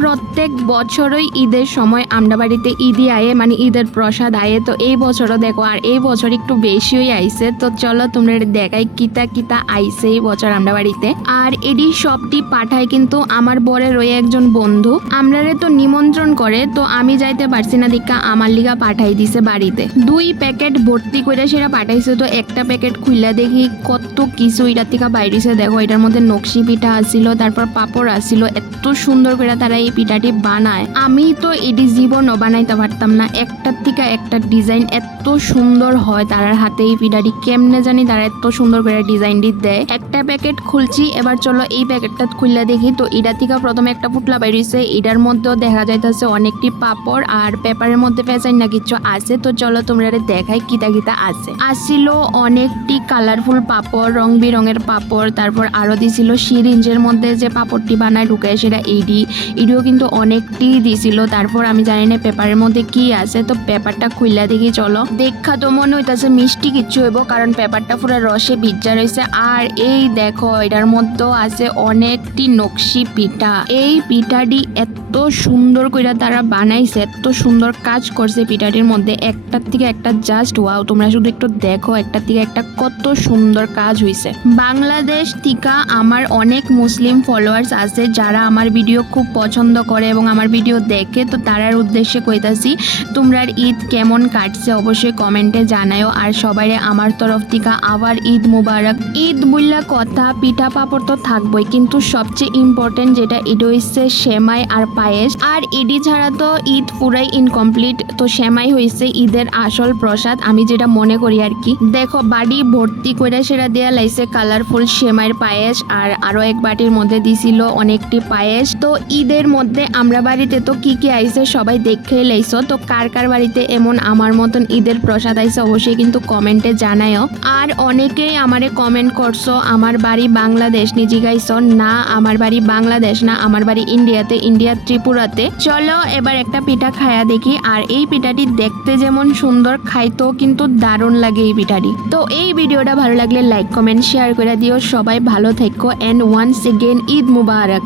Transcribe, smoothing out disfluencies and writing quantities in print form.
প্রত্যেক বছরই ঈদের সময় আমরা বাড়িতে ঈদি আয়ে মানে ঈদের প্রসাদ আয়ে, তো এই বছরও দেখো আর এই বছর একটু বেশিই আইছে। তো চলো তোমরা দেখাই কিতা কিতা আইছে এই বছর আমরা বাড়িতে। আর এডি সবটি পাঠায় কিন্তু আমার বরের ওই একজন বন্ধু, আমরারে তো নিমন্ত্রণ করে, তো আমি যাইতে পারছি না দেখা আমার লিগা পাঠাই দিছে বাড়িতে 2 প্যাকেট ভর্তি করে সেটা পাঠাইছে। তো একটা প্যাকেট খুললা দেখি কত কিছু এটার থেকে বাইরেছে। দেখো এটার মধ্যে নকশি পিঠা আসছিল, তারপর পাপড় আসছিল। এত সুন্দর করে তারা এই পিঠাটি বানায়, আমি তো এটি জীবনও বানাইতে পারতাম না। একটার থেকে একটা ডিজাইন এত সুন্দর হয় তার হাতে। এই পিঠাটি কেমনে জানি তারা এত সুন্দর করে ডিজাইনটি দেয়। একটা প্যাকেট খুলছি, এবার চলো এই প্যাকেটটা খুললা দেখি। তো এটা থেকে প্রথমে একটা পুটলা বাইরেছে, এটার মধ্যেও দেখা যাইতেছে অনেকটি পাপড় আর পেপারের মধ্যে পেঁচাই না কিছু আছে। তো চলো তোমরা দেখাই কিতা কিতা আছে। আসছিল অনেকটি কালারফুল পাপড়, রং বেরঙের পাপড়, তারপর আরো দিছিল সিরিঞ্জের মধ্যে যে পাপড়টি বানায় ঢুকায় সেটা এডিও কিন্তু অনেকটি দিছিল। তারপর আমি জানি না পেপারের মধ্যে কি আছে, তো পেপারটা খুললা দেখি। চলো দেখা তো মনে হইতাছে মিষ্টি কিছু হইব, কারণ পেপারটা পুরো রসে ভিজা রয়েছে। আর এই দেখো এটার মধ্যেও আছে অনেকটি নকশি পিঠা। এই পিঠাটি এত সুন্দর করে তারা বানাইছে, এত সুন্দর কাজ করছে পিঠাটির মধ্যে, একটার থেকে একটা জাস্ট ওয়াও। তোমরা শুধু একটু দেখো একটার থেকে একটা কত সুন্দর কাজ হয়েছে। বাংলাদেশ থেকে আমার অনেক মুসলিম ফলোয়ার্স আছে যারা আমার ভিডিও খুব পছন্দ করে এবং আমার ভিডিও দেখে। তো তারার উদ্দেশ্যে কইতাছি তোমরা ঈদ কেমন কাটছে অবশ্যই কমেন্টে জানাও। আর সবাই আমার তরফ থেকে আবার ঈদ মুবারক। ঈদ বললা কথা, পিঠা পাপড় তো থাকবই, কিন্তু সবচেয়ে ইম্পর্টেন্ট যেটা এটা হচ্ছে সেমাই আর পায়েস। আর এডি ছাড়া তো ঈদ পুরাই ইনকমপ্লিট। তো সেমাই হয়েছে ঈদের আসল প্রসাদ, আমি যেটা মনে করি আর কি। দেখো বাড়ি ভর্তি করে সেটা দেয়া লাইছে কালারফুল সেমাইয়ের পায়েস, আর আরো এক বাটির মধ্যে দিছিল অনেকটি পায়েস। তো ঈদের মধ্যে আমরা বাড়িতে তো কি কি আইছে সবাই দেখে লাইছো। তো কার কার বাড়িতে এমন আমার মতন ঈদের প্রসাদ আইছে অবশ্যই কিন্তু কমেন্টে জানায়ও। আর অনেকেই আমারে কমেন্ট করছো আমার বাড়ি বাংলাদেশ নিজি গাইছো, না আমার বাড়ি বাংলাদেশ না, আমার বাড়ি ইন্ডিয়াতে, ইন্ডিয়ার ত্রিপুরাতে। চলো এবার একটা পিঠা খায়া দেখি। আর এই পিঠাটি দেখতে যেমন সুন্দর, খাইতেও কিন্তু দারুণ লাগে এই পিঠাটি। তো এই ভিডিওটা ভালো লাগলে লাইক কমেন্ট শেয়ার করে দিও। সবাই ভালো থেকো, and once again Eid Mubarak.